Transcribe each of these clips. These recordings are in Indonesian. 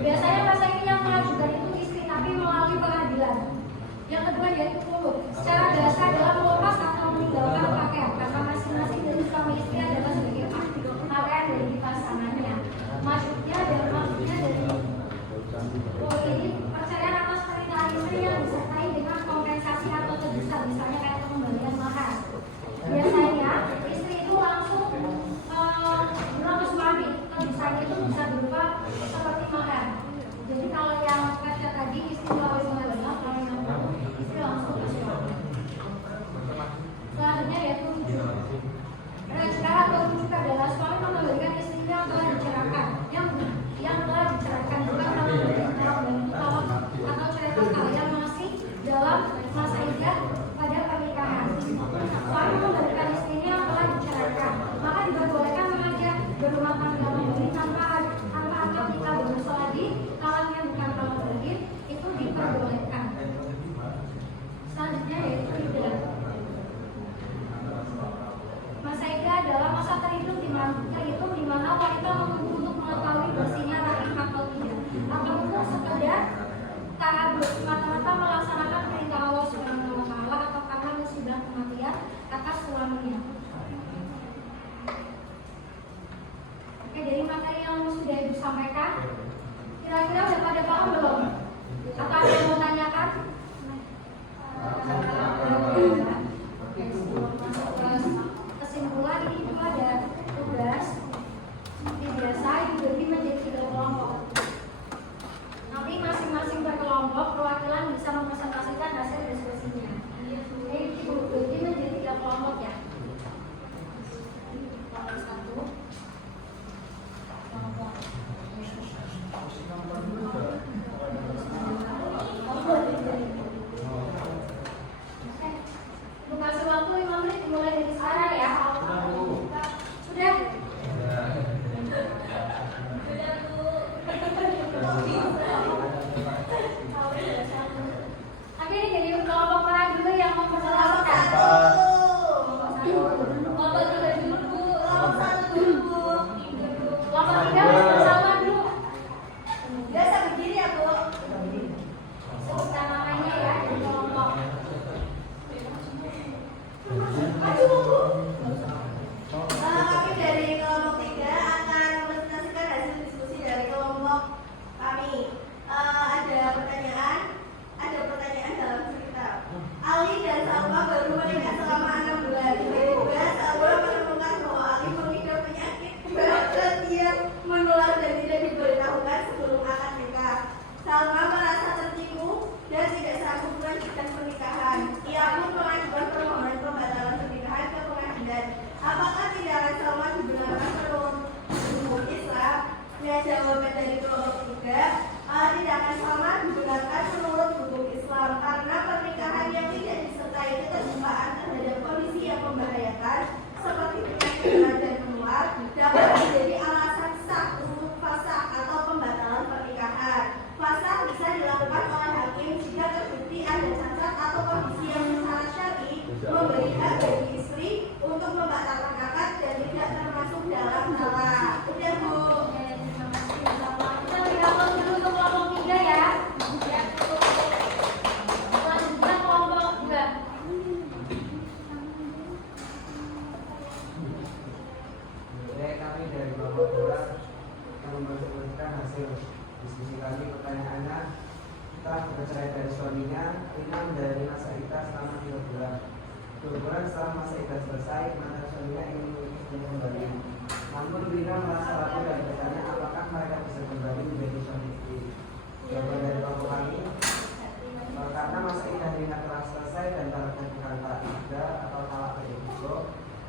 Biasanya masa ini yang mengajukan sampaikan? Kira-kira udah pada paham belum? Atau ada yang mau tanyakan? Kesimpulan ini juga ada tugas. Seperti biasa, dibagi menjadi 3 kelompok. Nanti masing-masing berkelompok perwakilan bisa mempresentasikan hasil diskusinya. Ini dibagi menjadi 3 kelompok ya. Kelompok 1, kelompok kasih waktu 5 menit dimulai dari sekarang ya. Sudah? Oke, jadi kelompok mana dulu yang mau memperkenalkan? Kelompok 3 dulu. Kelompok 3 bersama dulu. Biasa berdiri ya, Bu. Sebutkan namanya ya di kelompok. Kami dari kelompok 3 akan mempresentasikan hasil diskusi dari kelompok kami. Ada pertanyaan dalam cerita. Ali dan Salma baru menikah selama 6 bulan. Tiba-tiba Salma menemukan bahwa Ali mengidap penyakit bahkan ia menular dan tidak diberitahukan sebelum akad nikah. Salma merasa tertipu dan tidak sanggup melanjutkan pernikahan. Ia pun mengajukan permohonan pembatalan pernikahan ke pengadilan. Apakah tindakan Salma dibenarkan menurut hukum Islam? Nah, jawaban dari kelompok 3, tindakan Salma dibenarkan menurut hukum Islam karena pernikahan yang tidak disertai keterbukaan terhadap kondisi yang membahayakan seperti penyakit berat dan menular dapat menjadi alasan sah untuk fasakh atau pembatalan pernikahan. Fasakh bisa dilakukan oleh hakim jika terbukti ada cacat atau kondisi yang secara syar'i memberi hak bagi istri untuk membatalkan akad dan tidak termasuk dalam talak. Udah, Bu. Kita bergabung dulu ke kelompok 3 ya. Selanjutnya kelompok 2. Kami dari kelompok 2 yang mempresentasikan hasil diskusi kami. Pertanyaannya, setelah bercerai dari suaminya, Rina menjalani masa iddah selama 3 bulan. 2 bulan setelah masa iddah selesai, mantan suaminya ingin mengistrinya kembali. Namun Rina merasa ragu dan bertanya apakah mereka bisa kembali menjadi suami istri. Jawaban dari kelompok kami, karena masa iddah Rina telah selesai dan talaknya bukan talak iddah atau talak berdua,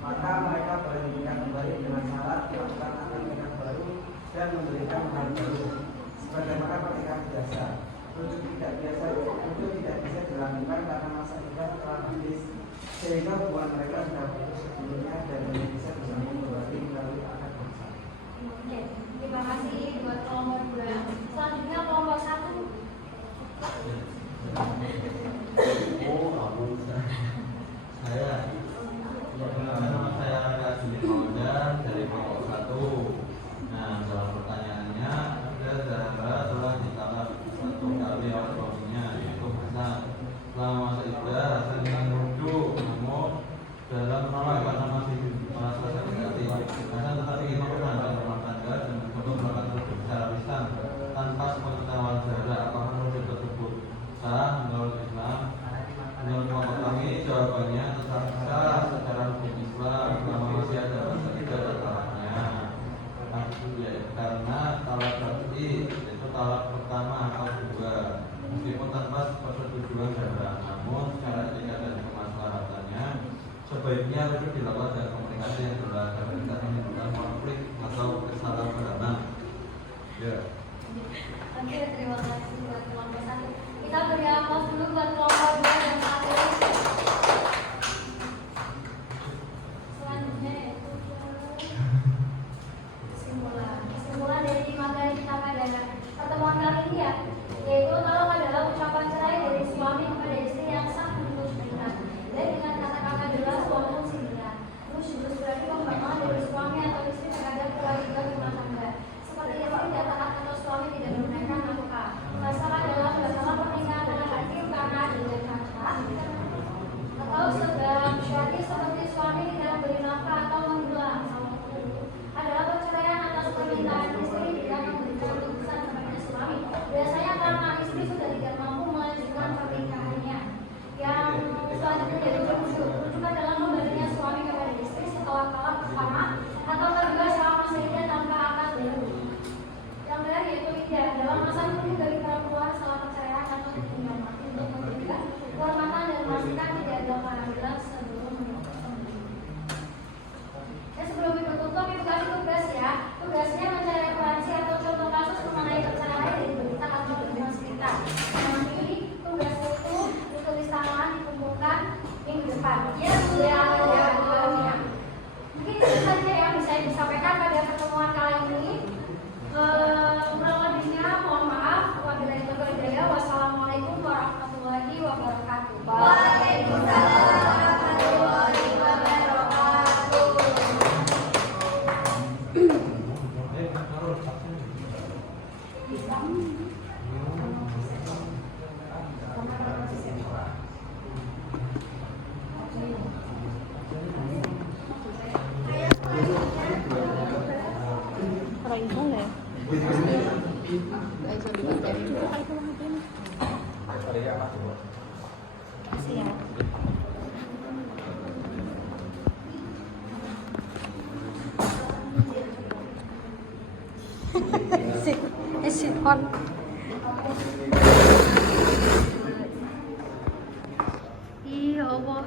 maka mereka boleh menikah kembali dengan syarat melakukan akad nikah baru dan memberikan mahar baru sebagaimana pernikahan biasa. Rujuk tidak bisa dilakukan karena masa iddah telah habis, sehingga hubungan mereka sudah putus sebelumnya dan tidak bisa bersambung kembali melalui akad bersama. Terima kasih buat kelompok 2. Selanjutnya kelompok 1. Saya nama saya Juli Mauldan dari kelompok 1. Nah, dalam pertanyaannya ada Zahra telah ditalak 1 kali oleh suaminya, yaitu Hasan. Selama masa iddah Hasan ingin merujuk, namun dalam menolak karena masih merasa sakit hati. Hasan tetap ingin mempertahankan rumah tangga dan untuk melakukan rujuk secara lisan tanpa sepengetahuan Zahra. Apakah rujuk tersebut sah menurut Islam? Menurut kelompok kami, jawabannya tetap sah secara hukum Islam selama masih ada masa iddah dan talaknya. Karena talak berarti itu talak pertama atau kedua, meskipun tanpa persetujuan Zahra. Namun secara etika dan kemaslahatannya sebaiknya rujuk dilakukan dengan komunikasi yang jelas agar tidak menimbulkan konflik atau kesalahpahaman. Ya. Oke, terima kasih buat kelompok 1. Kita beri aplaus dulu buat kelompok 2 yang satu. Selanjutnya yaitu kesimpulan dari materi kita pada pertemuan kali ini ya, yaitu tolak adalah ucapan cerai dari suami kepada istri yang sah menurut syariat dan dengan kata-kata jelas walaupun sindiran. Terus berarti pembatalan dari suami atau istri terhadap kewajiban rumah tangga. Seperti istri tidak taat atau suami tidak menunaikan nafkah. Masalah adalah pernikahan dengan hakim karena adanya cacat atau segala syar'i seperti suami tidak beri nafkah atau menghilang. Adalah perceraian atas permintaan istri tidak memberi Orang Indo ya? Nggak bisa dipelajari. Siap. Sit on. Iya Allah.